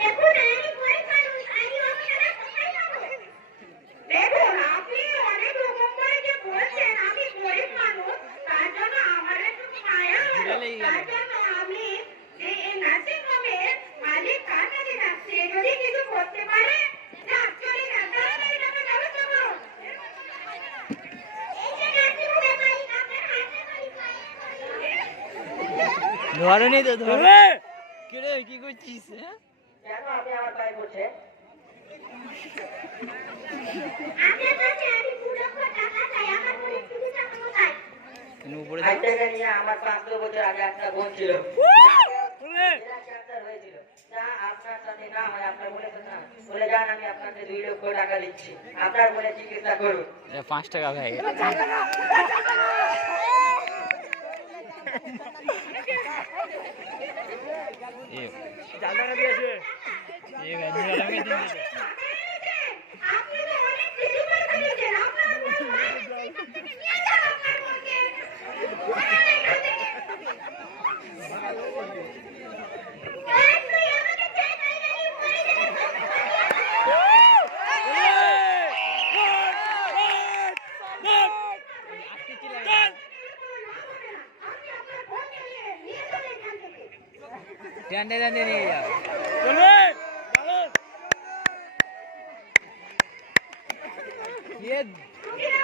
দেখুন আমি গরিব মানুষ, আমি ওখানে কোথায় যাবো? দেখুন আপনি অনেক রকম করে যে বলছেন আমি গরিব মানুষ, তার জন্য আমার একটু মায়া হলো। তার জন্য আমি এই নার্সিং হোমের মালিক কার কাছে যাচ্ছি, যদি কিছু করতে পারে না চলে না, তাড়াতাড়ি টাকা ব্যবস্থা করুন। এই যে নার্সিং হোমের মালিক আপনার হাতে করি ধরনি তো ধরে কি রে কি করছিস? কেন আপনি আমার পায়ে পড়ছে? আপনার কাছে আমি 2 লক্ষ টাকা চাই, আমার বোনের চিকিৎসা কোথায়? উপরে আজ থেকে নিয়ে আমার 5 বছর আগে একটা বোন ছিল, এরা ক্যান্সার হয়েছিল। যা আপনার সাথে না হয় আপনার বোনের সাথে না বলে যান, আমি আপনাকে 2 লক্ষ টাকা দিচ্ছি, আপনার বোনের চিকিৎসা করুন। 5 টাকা ভাই আপনি তো অনেক কিছু করে ফেলেছেন, আপনার বোন নিয়ে যান আপনার বোনকে। এই তুই আমাকে চেক করে দিলি, পরে আপনি আপনার বোনকে নিয়ে চলে এখান থেকে। ডান্ডে ডান্ডে নিয়ে যাও রুগীরা